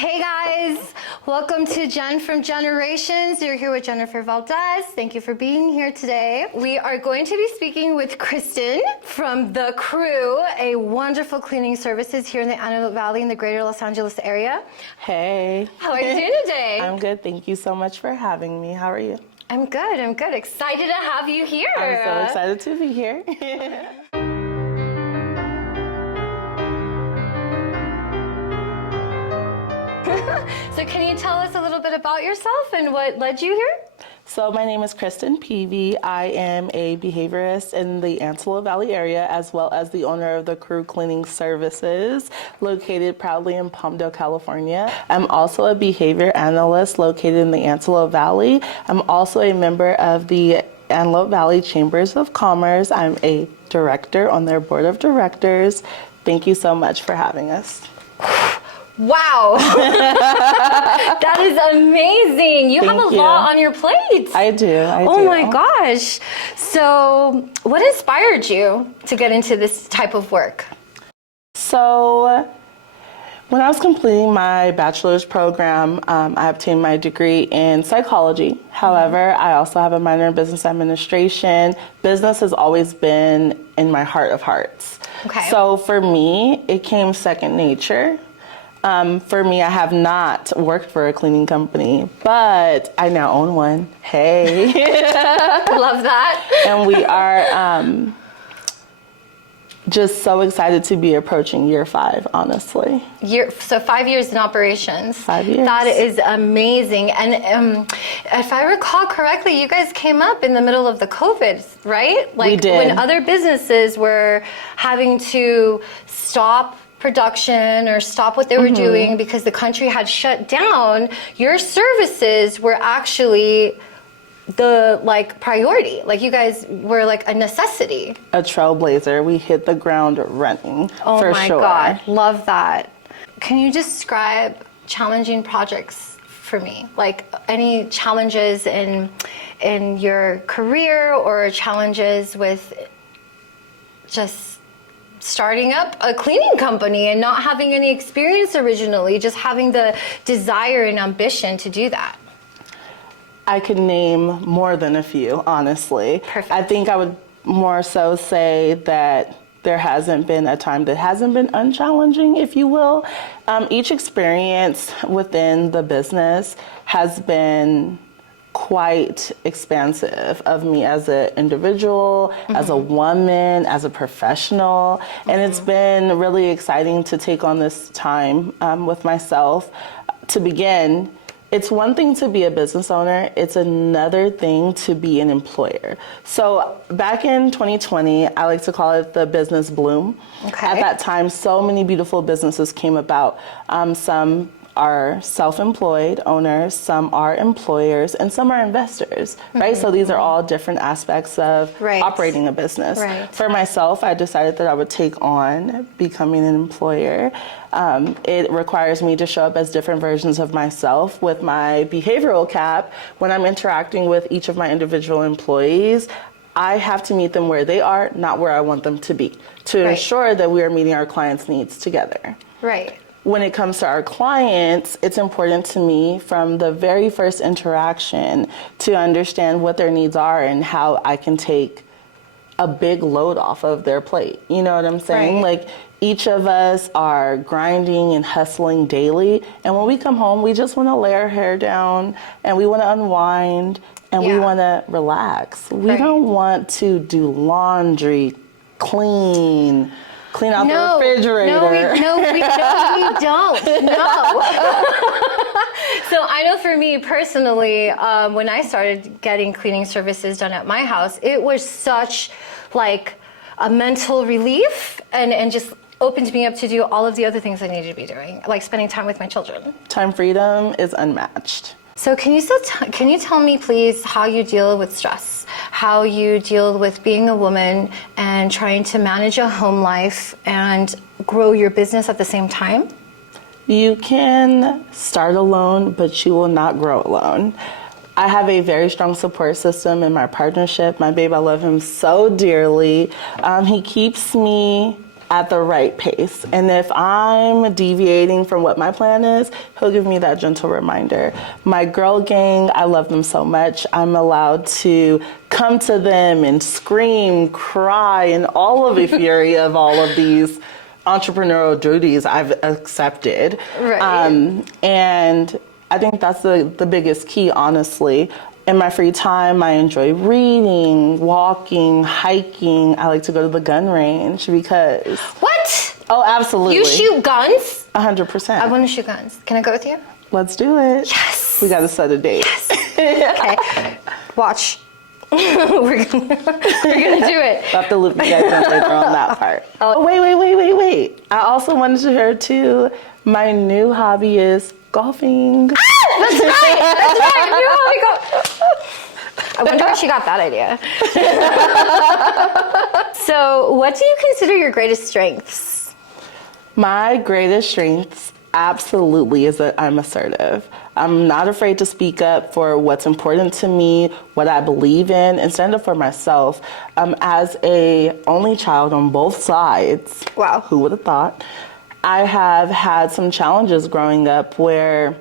Hey guys, welcome to Jen from Generations. You're here with Jennifer Valdez. Thank you for being here today. We are going to be speaking with Kristin from The Crew, a wonderful cleaning services here in the Antelope Valley in the greater Los Angeles area. Hey. How are you doing today? I'm good. Thank you so much for having me. How are you? I'm good. Excited to have you here. I'm so excited to be here. So can you tell us a little bit about yourself and what led you here? So my name is Kristin Peavy. I am a behaviorist in the Antelope Valley area, as well as the owner of The Crew Cleaning Services, located proudly in Palmdale, California. I'm also a behavior analyst located in the Antelope Valley. I'm also a member of the Antelope Valley Chambers of Commerce. I'm a director on their board of directors. Thank you so much for having us. Wow, that is amazing. You have a lot on your plate. I do. Oh my gosh. So what inspired you to get into this type of work? So when I was completing my bachelor's program, I obtained my degree in psychology. However, I also have a minor in business administration. Business has always been in my heart of hearts. Okay. So for me, it came second nature. For me, I have not worked for a cleaning company, but I now own one. Hey. Love that. And we are just so excited to be approaching year 5, honestly. So 5 years in operations. 5 years. That is amazing. And if I recall correctly, you guys came up in the middle of the COVID, right? We did. When other businesses were having to stop production or stop what they were doing because the country had shut down, your services were actually the priority. You guys were a necessity. A trailblazer. We hit the ground running, for sure. Oh my God, love that. Can you describe challenging projects for me? Any challenges in your career or challenges with just starting up a cleaning company and not having any experience originally, just having the desire and ambition to do that? I could name more than a few, honestly. Perfect. I think I would more so say that there hasn't been a time that hasn't been unchallenging, if you will. Each experience within the business has been quite expansive of me as an individual, as a woman, as a professional, and it's been really exciting to take on this time with myself. To begin, it's one thing to be a business owner, it's another thing to be an employer. So back in 2020, I like to call it the business bloom. Okay. At that time, so many beautiful businesses came about. Some are self-employed owners, some are employers, and some are investors, right? So these are all different aspects of operating a business. Right. For myself, I decided that I would take on becoming an employer. It requires me to show up as different versions of myself with my behavioral cap. When I'm interacting with each of my individual employees, I have to meet them where they are, not where I want them to be, to ensure that we are meeting our clients' needs together. Right. When it comes to our clients, it's important to me from the very first interaction to understand what their needs are and how I can take a big load off of their plate. You know what I'm saying? Right. Each of us are grinding and hustling daily, and when we come home, we just want to lay our hair down and we want to unwind and we want to relax. We don't want to do laundry, clean out the refrigerator. No, we don't. No. So I know for me personally, when I started getting cleaning services done at my house, it was such a mental relief and just opened me up to do all of the other things I needed to be doing, like spending time with my children. Time freedom is unmatched. So can you tell me please how you deal with stress, how you deal with being a woman and trying to manage a home life and grow your business at the same time? You can start alone, but you will not grow alone. I have a very strong support system in my partnership. My babe, I love him so dearly. He keeps me at the right pace. And if I'm deviating from what my plan is, he'll give me that gentle reminder. My girl gang, I love them so much. I'm allowed to come to them and scream, cry, and all of the fury of all of these entrepreneurial duties I've accepted. Right. And I think that's the biggest key, honestly. In my free time, I enjoy reading, walking, hiking. I like to go to the gun range because... What? Oh, absolutely. You shoot guns? 100%. I want to shoot guns. Can I go with you? Let's do it. Yes. We got to set a date. Yes. Okay. Watch. we're gonna do it. I'll have to loop you guys in later on that part. Oh, wait. I also wanted to share, too, my new hobby is golfing. That's right. You I wonder where she got that idea. So, what do you consider your greatest strengths? My greatest strengths absolutely is that I'm assertive. I'm not afraid to speak up for what's important to me, what I believe in, and stand up for myself. As a only child on both sides, Wow. Who would have thought? I have had some challenges growing up where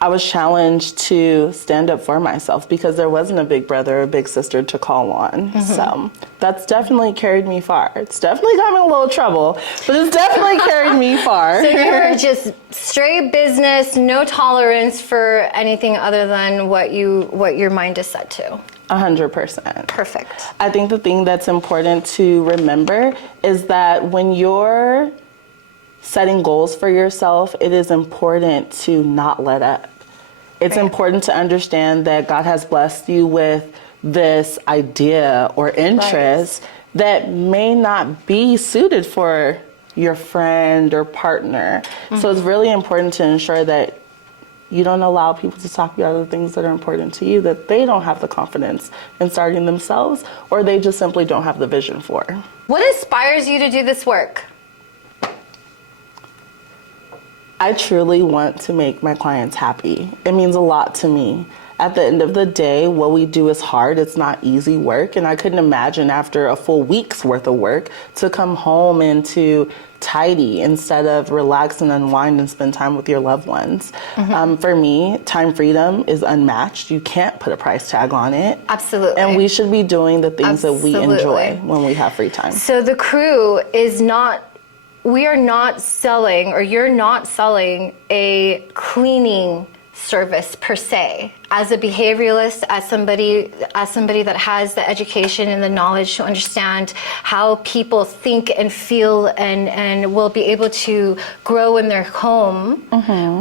I was challenged to stand up for myself because there wasn't a big brother or a big sister to call on. Mm-hmm. So that's definitely carried me far. It's definitely got me in a little trouble, but it's definitely carried me far. So you're just straight business, no tolerance for anything other than what your mind is set to. 100%. Perfect. I think the thing that's important to remember is that when you're setting goals for yourself, it is important to not let up. It's important to understand that God has blessed you with this idea or interest that may not be suited for your friend or partner. Mm-hmm. So it's really important to ensure that you don't allow people to talk you out of the things that are important to you, that they don't have the confidence in starting themselves, or they just simply don't have the vision for. What inspires you to do this work? I truly want to make my clients happy. It means a lot to me. At the end of the day, what we do is hard. It's not easy work. And I couldn't imagine after a full week's worth of work to come home and to tidy instead of relax and unwind and spend time with your loved ones. Mm-hmm. For me, time freedom is unmatched. You can't put a price tag on it. Absolutely. And we should be doing the things that we enjoy when we have free time. So the crew is not... We are not selling, or you're not selling a cleaning service per se. As a behavioralist, as somebody that has the education and the knowledge to understand how people think and feel and will be able to grow in their home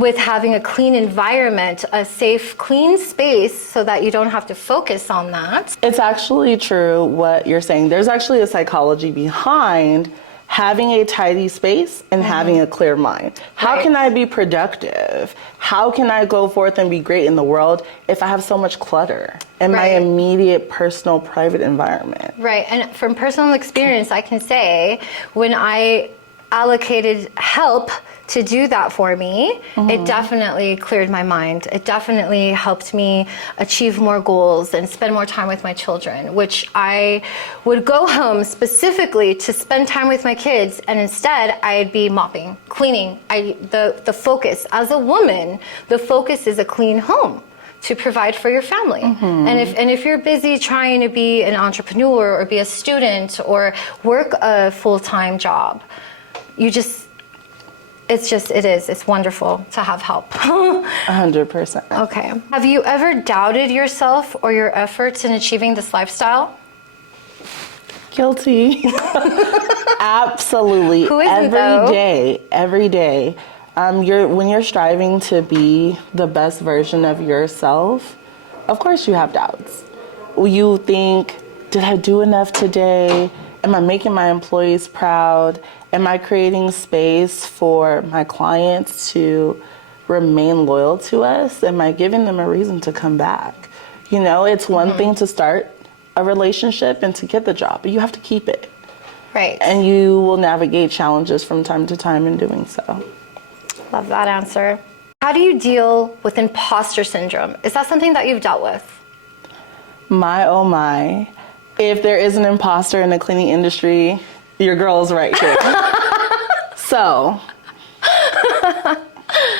with having a clean environment, a safe, clean space so that you don't have to focus on that. It's actually true what you're saying. There's actually a psychology behind having a tidy space and having a clear mind. How can I be productive? How can I go forth and be great in the world if I have so much clutter in my immediate personal private environment? Right, and from personal experience, I can say when I allocated help to do that for me, it definitely cleared my mind. It definitely helped me achieve more goals and spend more time with my children, which I would go home specifically to spend time with my kids, and instead I'd be mopping, cleaning. The focus, as a woman, the focus is a clean home to provide for your family. And if you're busy trying to be an entrepreneur or be a student or work a full-time job, it's wonderful to have help. 100%. Okay. Have you ever doubted yourself or your efforts in achieving this lifestyle? Guilty. Absolutely. Who isn't, though? Every day. When you're striving to be the best version of yourself, of course you have doubts. You think, did I do enough today? Am I making my employees proud? Am I creating space for my clients to remain loyal to us? Am I giving them a reason to come back? You know, it's one thing to start a relationship and to get the job, but you have to keep it. Right. And you will navigate challenges from time to time in doing so. Love that answer. How do you deal with imposter syndrome? Is that something that you've dealt with? My, oh my. If there is an imposter in the cleaning industry, Your girl's right here. So,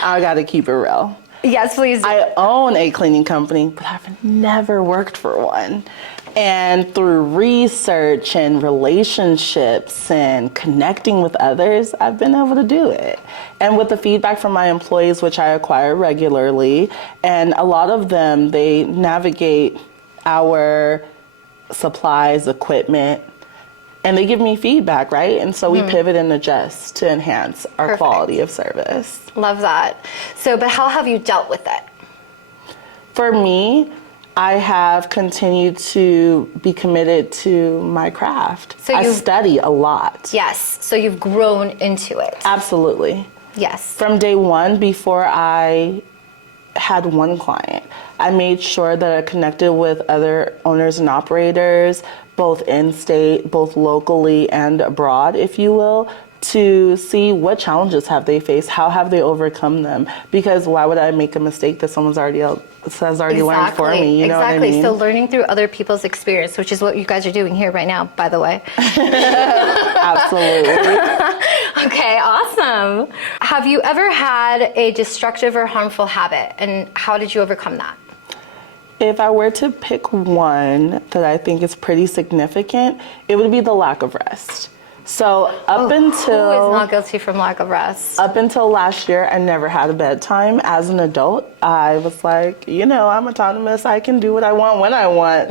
I gotta keep it real. Yes, please. I own a cleaning company, but I've never worked for one. And through research and relationships and connecting with others, I've been able to do it. And with the feedback from my employees, which I acquire regularly, and a lot of them, they navigate our supplies, equipment, and they give me feedback, right? And so we pivot and adjust to enhance our Perfect. quality of service. Love that. So, but how have you dealt with it? For me, I have continued to be committed to my craft. So I study a lot. Yes. So you've grown into it. Absolutely. Yes. From day one, before I had one client, I made sure that I connected with other owners and operators, both in-state, both locally and abroad, if you will, to see what challenges have they faced, how have they overcome them. Because why would I make a mistake that someone's already learned for me? You know what I mean? So learning through other people's experience, which is what you guys are doing here right now, by the way. Absolutely. Okay, awesome. Have you ever had a destructive or harmful habit, and how did you overcome that? If I were to pick one that I think is pretty significant, it would be the lack of rest. So Who is not guilty from lack of rest? Up until last year, I never had a bedtime. As an adult, I was like, I'm autonomous. I can do what I want when I want.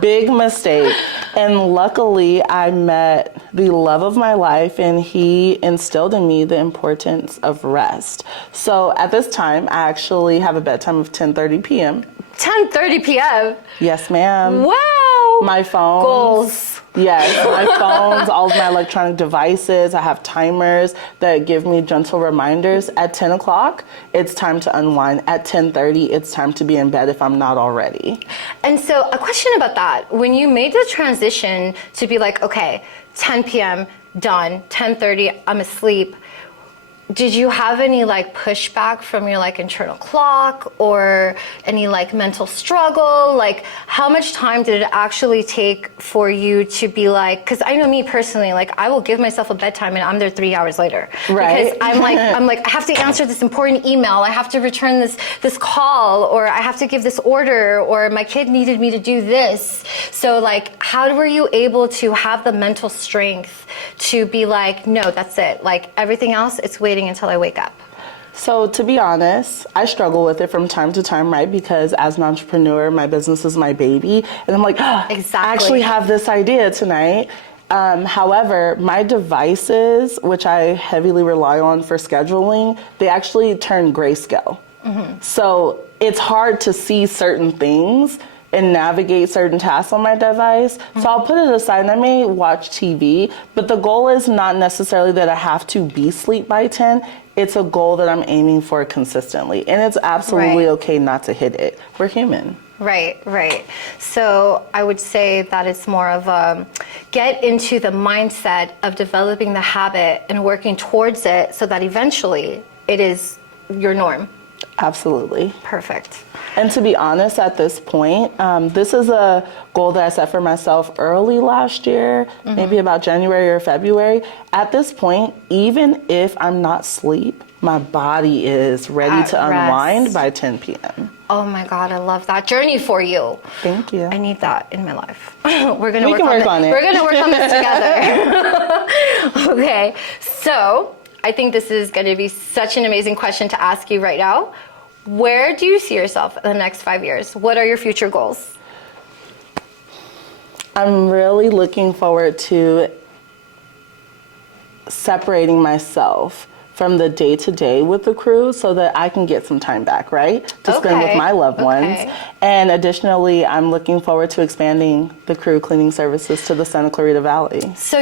Big mistake. And luckily, I met the love of my life, and he instilled in me the importance of rest. So at this time, I actually have a bedtime of 10:30 p.m. 10:30 p.m.? Yes, ma'am. Wow. My phone. Goals. Yes, my phones, all of my electronic devices. I have timers that give me gentle reminders. At 10 o'clock, it's time to unwind. At 10:30, it's time to be in bed if I'm not already. And so a question about that. When you made the transition to be like, okay, 10 p.m., done, 10:30, I'm asleep, did you have any pushback from your internal clock or any mental struggle? How much time did it actually take for you to be because I know me personally, I will give myself a bedtime and I'm there 3 hours later. Right. Because I'm I have to answer this important email, I have to return this call, or I have to give this order, or my kid needed me to do this. So how were you able to have the mental strength to be no, that's it. Everything else, it's waiting until I wake up? So to be honest, I struggle with it from time to time, right? Because as an entrepreneur, my business is my baby. And I'm Exactly. I actually have this idea tonight. However, my devices, which I heavily rely on for scheduling, they actually turn grayscale. Mm-hmm. So it's hard to see certain things and navigate certain tasks on my device. Mm-hmm. So I'll put it aside and I may watch TV, but the goal is not necessarily that I have to be asleep by 10. It's a goal that I'm aiming for consistently. And it's absolutely okay not to hit it. We're human. Right. So I would say that it's more of a get into the mindset of developing the habit and working towards it so that eventually it is your norm. Absolutely. Perfect. And to be honest, at this point, this is a goal that I set for myself early last year, maybe about January or February. At this point, even if I'm not asleep, my body is ready to unwind by 10 p.m. Oh my God, I love that journey for you. Thank you. I need that in my life. We're gonna work on it. We're gonna work on this together. Okay, so I think this is gonna be such an amazing question to ask you right now. Where do you see yourself in the next 5 years? What are your future goals? I'm really looking forward to separating myself from the day-to-day with the crew so that I can get some time back, right? To spend with my loved ones. And additionally, I'm looking forward to expanding the crew cleaning services to the Santa Clarita Valley. So,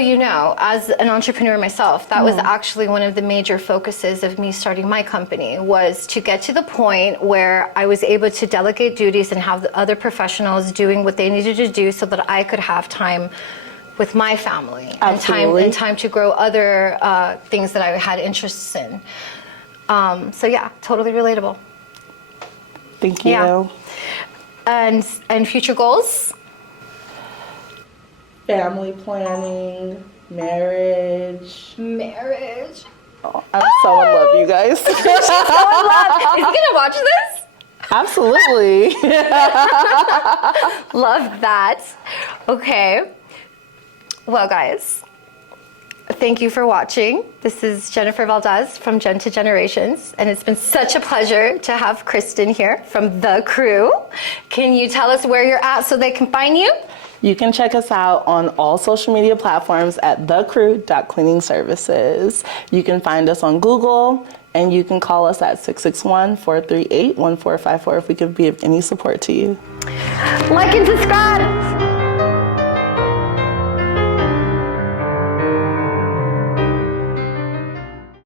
as an entrepreneur myself, that was actually one of the major focuses of me starting my company, was to get to the point where I was able to delegate duties and have the other professionals doing what they needed to do so that I could have time with my family and time to grow other things that I had interests in. So yeah, totally relatable. Thank you. Yeah. And future goals? family planning, marriage. Marriage. I'm so in love, you guys. She's so in love. Is he gonna watch this? Absolutely. Love that. Okay. Well, guys, thank you for watching. This is Jennifer Valdez from Gen to Generations, and it's been such a pleasure to have Kristin here from The Crew. Can you tell us where you're at so they can find you? You can check us out on all social media platforms at thecrew.cleaningservices. You can find us on Google, and you can call us at 661-438-1454 if we can be of any support to you. Like and subscribe.